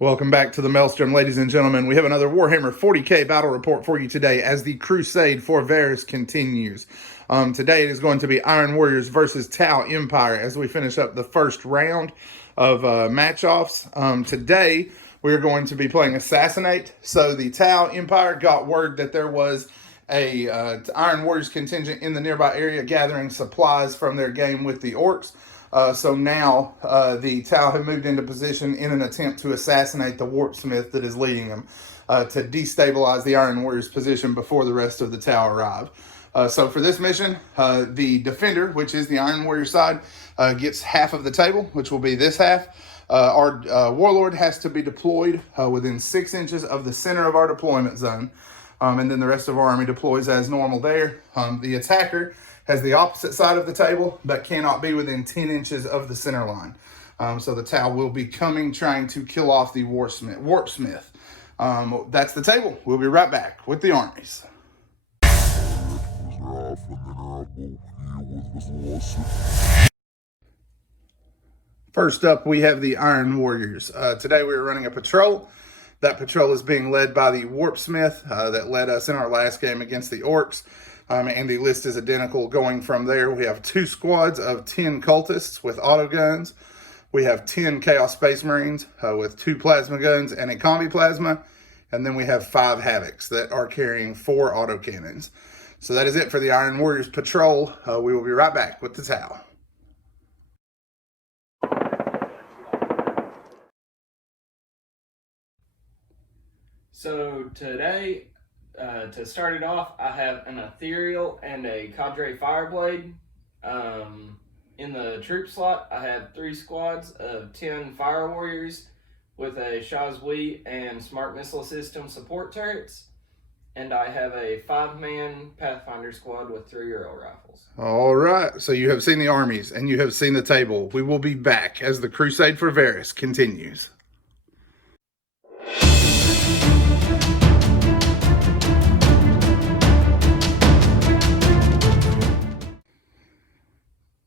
Welcome back to the Maelstrom, ladies and gentlemen. We have another Warhammer 40k battle report for you today as the Crusade for Varus continues. Today it is going to be Iron Warriors versus Tau Empire as we finish up the first round of match-offs. Today we are going to be playing Assassinate. So the Tau Empire got word that there was a Iron Warriors contingent in the nearby area gathering supplies from their game with the Orks. So now the Tau have moved into position in an attempt to assassinate the Warpsmith that is leading them to destabilize the Iron Warriors' position before the rest of the Tau arrive. So for this mission, the Defender, which is the Iron Warrior side, gets half of the table, which will be this half. Our Warlord has to be deployed within 6 inches of the center of our deployment zone. And then the rest of our army deploys as normal there. The Attacker has the opposite side of the table, but cannot be within 10 inches of the center line. So the Tau will be coming, trying to kill off the Warpsmith. That's the table. We'll be right back with the armies. First up, we have the Iron Warriors. Today we are running a patrol. That patrol is being led by the Warpsmith that led us in our last game against the Orks. And the list is identical going from there. We have 2 squads of 10 cultists with auto guns. We have 10 Chaos Space Marines with 2 plasma guns and a combi plasma. And then we have 5 Havocs that are carrying 4 auto cannons. So that is it for the Iron Warriors patrol. We will be right back with the Tau. So today, to start it off, I have an Ethereal and a Cadre Fireblade. In the troop slot, I have 3 squads of 10 Fire Warriors with a Shazwi and Smart Missile System support turrets. And I have a 5-man Pathfinder squad with 3 Euro rifles. All right, so you have seen the armies and you have seen the table. We will be back as the Crusade for Varus continues.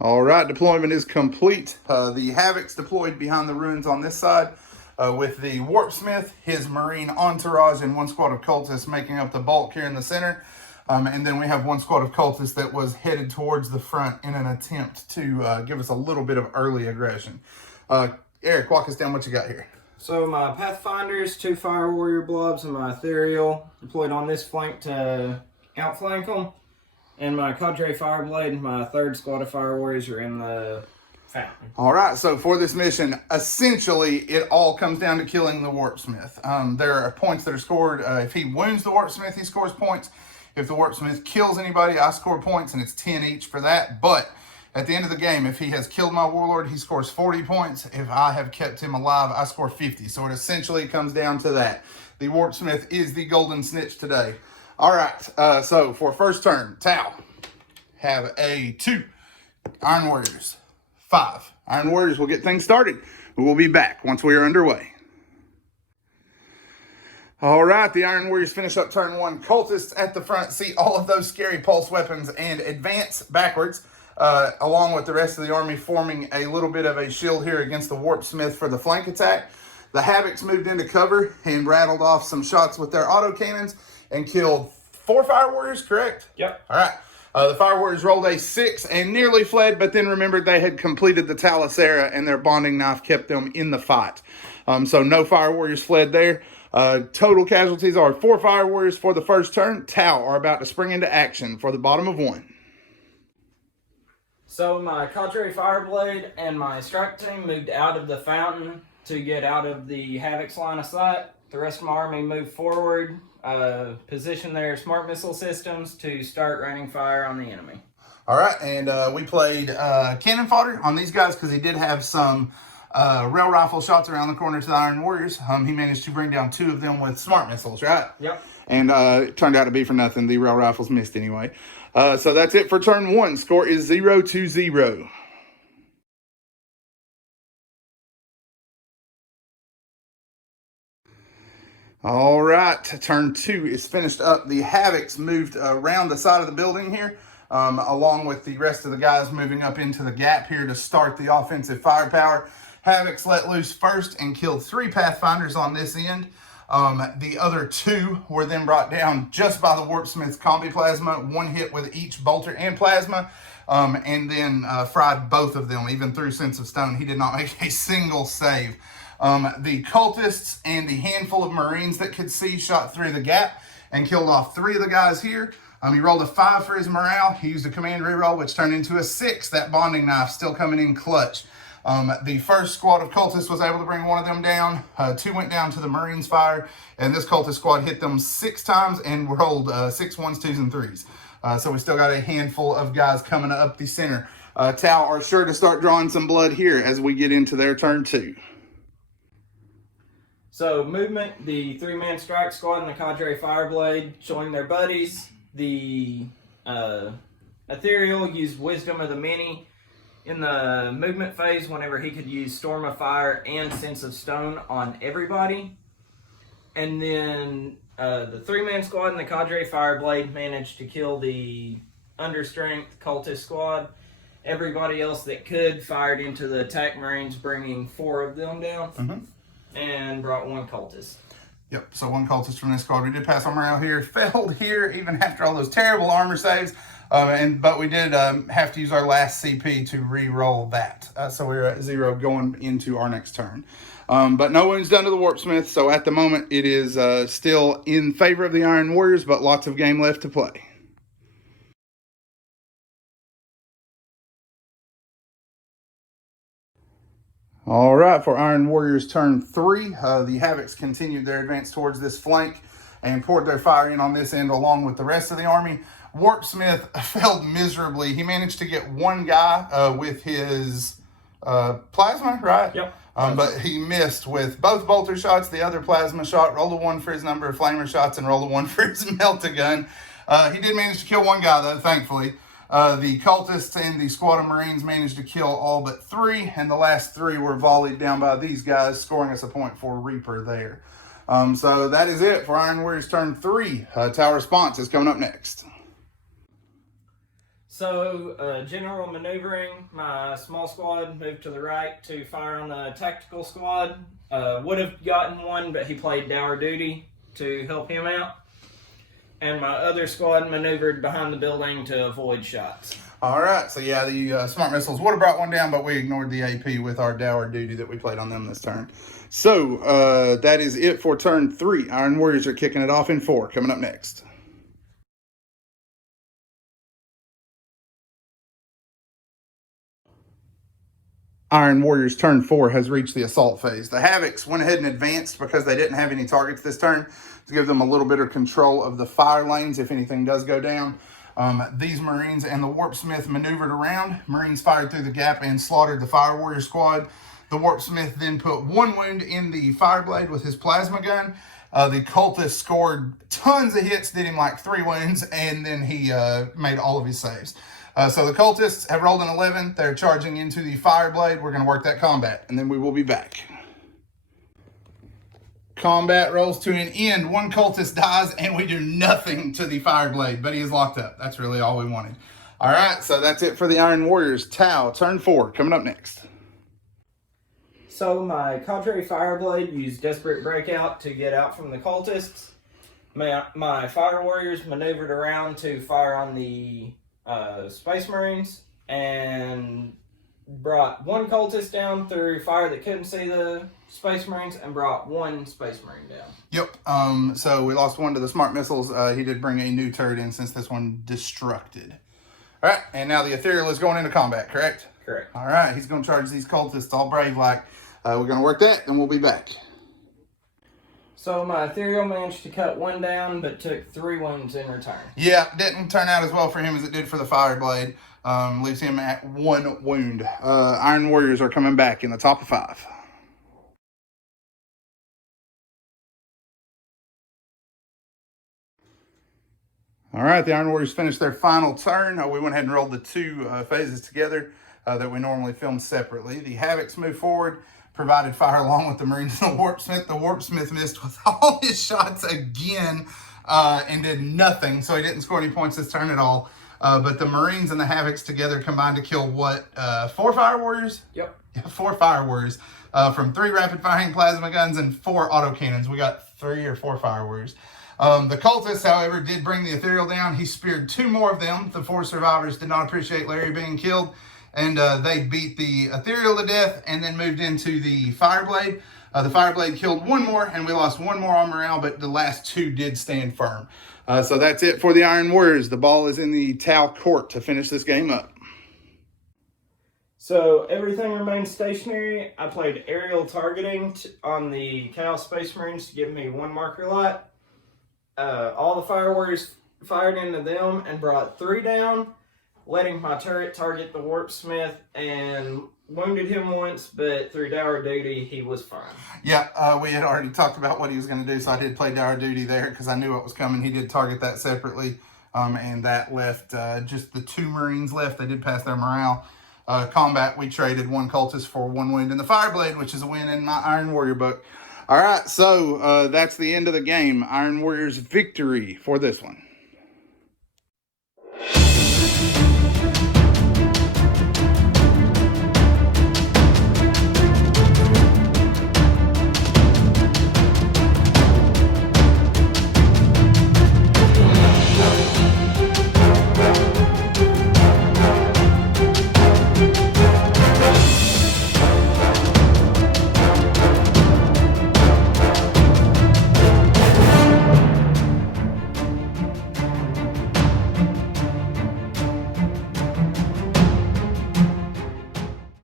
All right, deployment is complete. The Havocs deployed behind the ruins on this side with the Warpsmith, his Marine entourage, and 1 squad of cultists making up the bulk here in the center. And then we have 1 squad of cultists that was headed towards the front in an attempt to give us a little bit of early aggression. Eric, walk us down what you got here. So my Pathfinders, 2 Fire Warrior blobs, and my Ethereal deployed on this flank to outflank them. And my Cadre Fireblade and my 3rd squad of Fire Warriors are in the fountain. All right, so for this mission, essentially, it all comes down to killing the Warpsmith. There are points that are scored. If he wounds the Warpsmith, he scores points. If the Warpsmith kills anybody, I score points, and it's 10 each for that. But at the end of the game, if he has killed my Warlord, he scores 40 points. If I have kept him alive, I score 50. So it essentially comes down to that. The Warpsmith is the golden snitch today. All right, so for first turn, Tau have a 2. Iron Warriors, 5. Iron Warriors will get things started. We will be back once we are underway. All right, the Iron Warriors finish up turn 1. Cultists at the front see all of those scary pulse weapons and advance backwards, along with the rest of the army forming a little bit of a shield here against the Warpsmith for the flank attack. The Havocs moved into cover and rattled off some shots with their autocannons and killed 4 Fire Warriors, correct? Yep. All right. The Fire Warriors rolled a 6 and nearly fled, but then remembered they had completed the Talisera and their bonding knife kept them in the fight. So no Fire Warriors fled there. Total casualties are 4 Fire Warriors for the first turn. Tau are about to spring into action for the bottom of 1. So my Cadre Fireblade and my strike team moved out of the fountain to get out of the Havoc's line of sight. The rest of my army moved forward, position their smart missile systems to start raining fire on the enemy. All right, and we played cannon fodder on these guys because he did have some rail rifle shots around the corner to the Iron Warriors. He managed to bring down 2 of them with smart missiles, right? Yep. And it turned out to be for nothing. The rail rifles missed anyway. So that's it for turn 1. Score is 0-0. All right, turn 2 is finished up. The Havocs moved around the side of the building here, along with the rest of the guys moving up into the gap here to start the offensive firepower. Havocs let loose first and killed 3 Pathfinders on this end. The other 2 were then brought down just by the Warpsmith's combi plasma, 1 hit with each bolter and plasma, and then fried both of them, even through Sense of Stone. He did not make a single save. The cultists and the handful of Marines that could see shot through the gap and killed off 3 of the guys here. He rolled a 5 for his morale. He used a command reroll, which turned into a 6. That bonding knife still coming in clutch. The first squad of cultists was able to bring 1 of them down. 2 went down to the Marines' fire, and this cultist squad hit them 6 times and rolled 6 1s, 2s, and 3s. So we still got a handful of guys coming up the center. Tau are sure to start drawing some blood here as we get into their turn 2. So movement, the 3-man strike squad and the Cadre Fireblade joined their buddies. The Ethereal used Wisdom of the Many in the movement phase whenever he could use Storm of Fire and Sense of Stone on everybody. And then the 3-man squad and the Cadre Fireblade managed to kill the understrength cultist squad. Everybody else that could fired into the attack Marines, bringing 4 of them down, and brought 1 cultist. Yep, so 1 cultist from this squad. We did pass on morale here. Failed here, even after all those terrible armor saves. But we did have to use our last CP to re-roll that. So we're at 0 going into our next turn. But no wounds done to the Warpsmith. So at the moment, it is still in favor of the Iron Warriors, but lots of game left to play. All right, for Iron Warriors turn 3, the Havocs continued their advance towards this flank and poured their fire in on this end along with the rest of the army. Warpsmith failed miserably. He managed to get 1 guy with his plasma, right? Yep. But he missed with both bolter shots, the other plasma shot, rolled a 1 for his number of flamer shots, and rolled a 1 for his melt-a-gun. He did manage to kill 1 guy, though, thankfully. The cultists and the squad of Marines managed to kill all but 3, and the last 3 were volleyed down by these guys, scoring us a point for Reaper there. So that is it for Iron Warriors turn 3. Tower Response is coming up next. So, general maneuvering, my small squad moved to the right to fire on the tactical squad. Would have gotten 1, but he played dour duty to help him out. And my other squad maneuvered behind the building to avoid shots. All right, so yeah, the smart missiles would have brought 1 down, but we ignored the AP with our dour duty that we played on them this turn. So that is it for turn 3. Iron Warriors are kicking it off in 4. Coming up next. Iron Warriors turn 4 has reached the assault phase. The Havocs went ahead and advanced because they didn't have any targets this turn to give them a little bit of control of the fire lanes if anything does go down. These Marines and the Warpsmith maneuvered around. Marines fired through the gap and slaughtered the Fire Warrior squad. The Warpsmith then put 1 wound in the Fireblade with his plasma gun. The cultist scored tons of hits, did him like 3 wounds, and then he made all of his saves. So the cultists have rolled an 11. They're charging into the Fireblade. We're going to work that combat, and then we will be back. Combat rolls to an end. 1 cultist dies, and we do nothing to the Fireblade, but he is locked up. That's really all we wanted. All right, so that's it for the Iron Warriors. Tau, turn 4, coming up next. So my Cadre Fireblade used Desperate Breakout to get out from the cultists. My Fire Warriors maneuvered around to fire on the Space Marines and brought 1 cultist down through fire that couldn't see the Space Marines and brought 1 Space Marine down. Yep. So we lost 1 to the smart missiles. He did bring a new turret in since this one destructed. All right, and now the Ethereal is going into combat, correct? Correct. All right, he's going to charge these cultists all brave like. We're going to work that, and we'll be back. So my Ethereal managed to cut 1 down, but took 3 wounds in return. Yeah, didn't turn out as well for him as it did for the Fireblade. Leaves him at 1 wound. Iron Warriors are coming back in the top of 5. All right, the Iron Warriors finished their final turn. We went ahead and rolled the 2 phases together that we normally film separately. The Havocs moved forward, provided fire along with the Marines and the Warpsmith. The Warpsmith missed with all his shots again and did nothing, so he didn't score any points this turn at all. But the Marines and the Havocs together combined to kill, what, 4 Fire Warriors? Yep. 4 fire warriors from 3 rapid firing plasma guns and 4 autocannons. We got 3 or 4 fire warriors. The cultists, however, did bring the ethereal down. He speared 2 more of them. The 4 survivors did not appreciate Larry being killed, and they beat the ethereal to death and then moved into the fireblade. The fireblade killed 1 more, and we lost 1 more on morale, but the last 2 did stand firm. So that's it for the Iron Warriors. The ball is in the Tau court to finish this game up. So everything remained stationary. I played aerial targeting on the Chaos Space Marines to give me 1 marker light. All the fire warriors fired into them and brought 3 down, letting my turret target the Warpsmith and wounded him once, but through dour duty, he was fine. Yeah, we had already talked about what he was going to do, so I did play dour duty there because I knew what was coming. He did target that separately, and that left just the 2 Marines left. They did pass their morale. Combat, we traded 1 cultist for 1 wound in the Fireblade, which is a win in my Iron Warrior book. All right, so that's the end of the game. Iron Warriors victory for this one.